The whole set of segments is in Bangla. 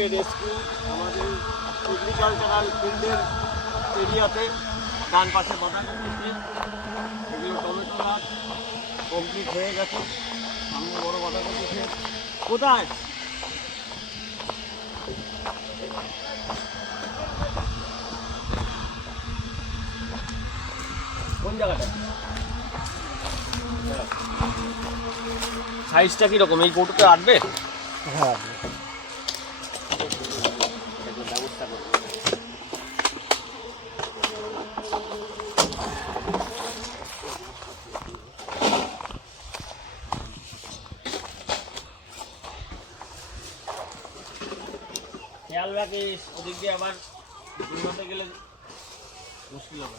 আজকে রেস্কিউ আমাদের এগ্রিকালচারাল ফিল্ডের এরিয়াতে ডান পাশে বাঁধাকপি ক্ষেত, এগুলো টমেটো গাছ কমপ্লিট হয়ে গেছে। সামনে বড় বাঁধাকপি ক্ষেত। কোথায় কোন জায়গাটা? সাইজটা কিরকম? এই কৌটোতে আটবে? হ্যাঁ, ব্যবস্থা করবো। খেয়াল রাখিস, ওদিক দিয়ে আবার দূরতে গেলে মুশকিল হবে।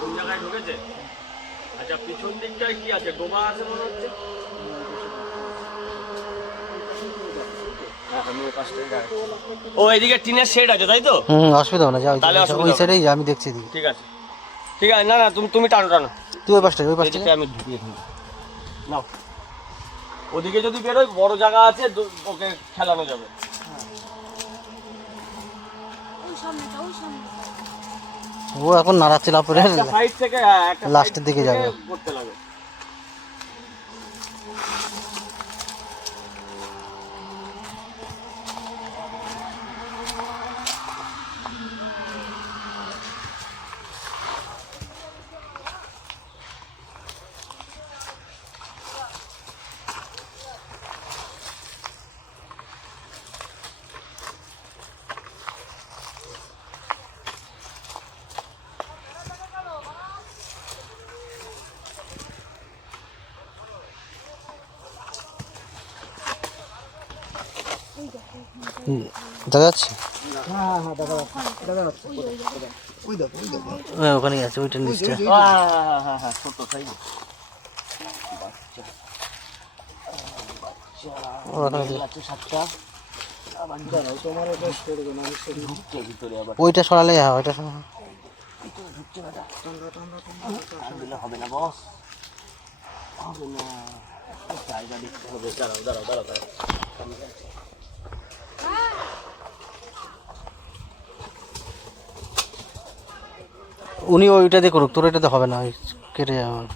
কোন জায়গায় ঢুকেছে? আচ্ছা, পিছন দিকটায় কি আছে? ডোবা আছে মনে হচ্ছে। ও এদিকে টিনের শেড আছে, তাই তো? অসুবিধা হবে না, যাও তাহলে ওই সাইডেই যা, আমি দেখছি এদিকে। ঠিক আছে, ঠিক আছে। না না, তুমি টানো টানো, তুই ওই পাশটা আমি ঢুকিয়ে দিই। নাও, ওদিকে যদি বেরোয় বড় জায়গা আছে, ওকে খেলানো যাবে। ও এখন নাড়াচ্ছে না, পরে সাইড থেকে লাস্টের দিকে যাবে করতে লাগে। দেখা যাচ্ছে? হ্যাঁ, ওখানেই আছে, ওইটা নিচটা। হ্যাঁ, ছোট সাইজ। ওইটা সরালে ওইটা সরালে হবে না বস, হবে না। জায়গা দেখতে হবে। দাঁড়াও। উনি ওইটা দিয়ে করুক, তোর এটাতে হবে না, ওই কেটে যাবে।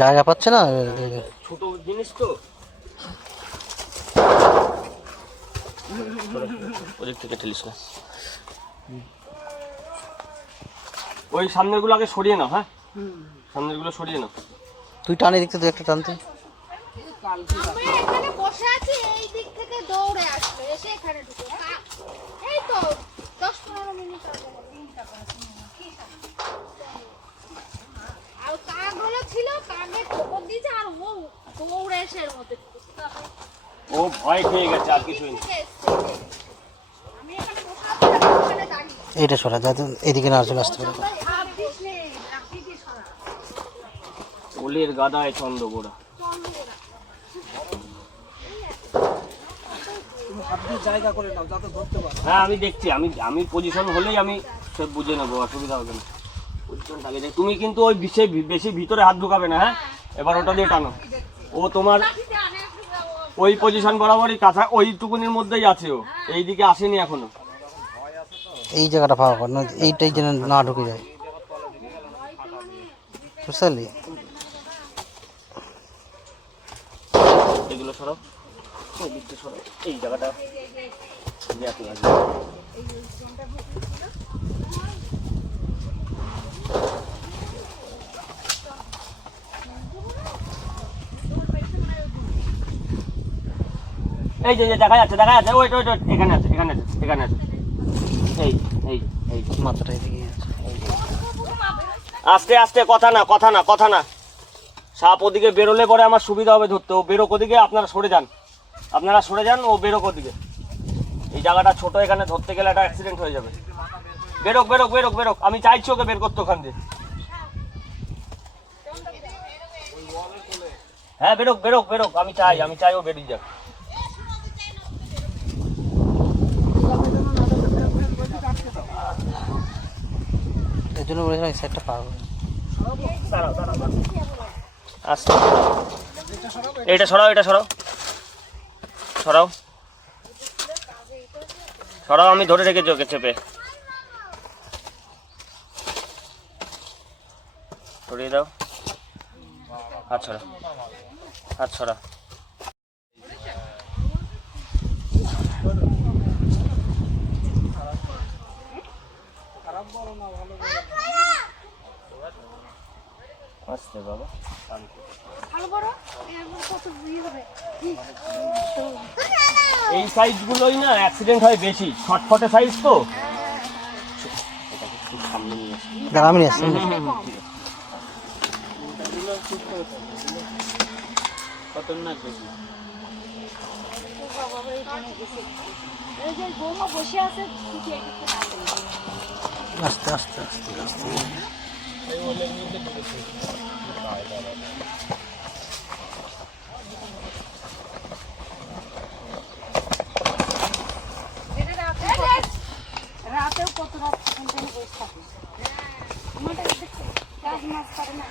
জায়গা পাচ্ছে না, ছোট জিনিস তো, ওদিক থেকে ঠেলিস না। ওই সামনের গুলো আগে সরিয়ে নাও। হ্যাঁ, সামনের গুলো সরিয়ে নাও। তুই টানে দেখতে, তুই একটা টানতে। এখানে বসে আছি, এই দিক থেকে দৌড়ে আসলো, এসে এখানে ঢুকে। এই তো 10-15 মিনিট আগে আর কাকগুলো ছিল, কাকে ঠোকর দিয়েছে, আর ও দৌড়ে এসে এর মধ্যে ও ভয় খেয়ে গেছে, আর কিছুই না। আমি এখানে বসে আছি, এখানে দাঁড়িয়ে। এইটা সরা যা, এদিকে না চলে আসতে পারে। ওলের গাদায় চন্দ্র গোড়া। হ্যাঁ, আমি দেখছি, আমি পজিশন হলেই আমি সব বুঝে নেবো, অসুবিধা হবে না। পজিশনটাকে দেখ। তুমি কিন্তু ওই বেশি ভিতরে হাত ঢুকাবে না। হ্যাঁ, এবার ওটা দিয়ে টানো। ও তোমার ওই পজিশন বরাবরই কাছা, ওইটুকুনির মধ্যেই আছে। ও এইদিকে আসেনি এখনো। এই জায়গাটা ফাঁকা কর না, এইটাই যেন না ঢুকে যায়, বুঝলি? এগুলো সরাও, সরাও, এই জায়গাটা এই যে দেখা যাচ্ছে। ওই এখানে আছে। এই মাথাটা এদিকে আছে। আস্তে আস্তে, কথা না। সাপ ওদিকে বেরোলে পরে আমার সুবিধা হবে ধরতে। ও বেরোক ওদিকে, আপনারা সরে যান, ও বেরোক ওদিকে। এই জায়গাটা ছোট, এখানে ধরতে গেলে একটা অ্যাক্সিডেন্ট হয়ে যাবে। বেরোক। আমি চাইছি ওকে বের করতে ওখান দিয়ে। হ্যাঁ বেরোক বেরোক বেরোক, আমি চাই ও বেরিয়ে যাক। এর জন্য বলেছিলাম এই সাইডটা পার করে। দাঁড়াও দাঁড়াও দাঁড়াও। আস্তে, এটা সরাও, এটা সরাও সরাও সরাও, আমি ধরে রেখেছি ওকে চেপে। সরিয়ে দাও, হাত ছড়া, হাত ছড়া। আস্তে বাবা, ভালো বড় এরপর কত ইয়ে হবে। এই সাইজগুলোই না অ্যাক্সিডেন্ট হয় বেশি, ছটফটে সাইজ তো। এটাকে একটু সামনে নিয়ে আসি। দাঁড়া আমি নিয়ে আসছি। খতরনাক বেশি। এই যে বৌমা বসে আছে আস্তে আস্তে আস্তে আস্তে। রাতেও কত রাত বসে থাকে। আমাদের কাজ মাছ করে না।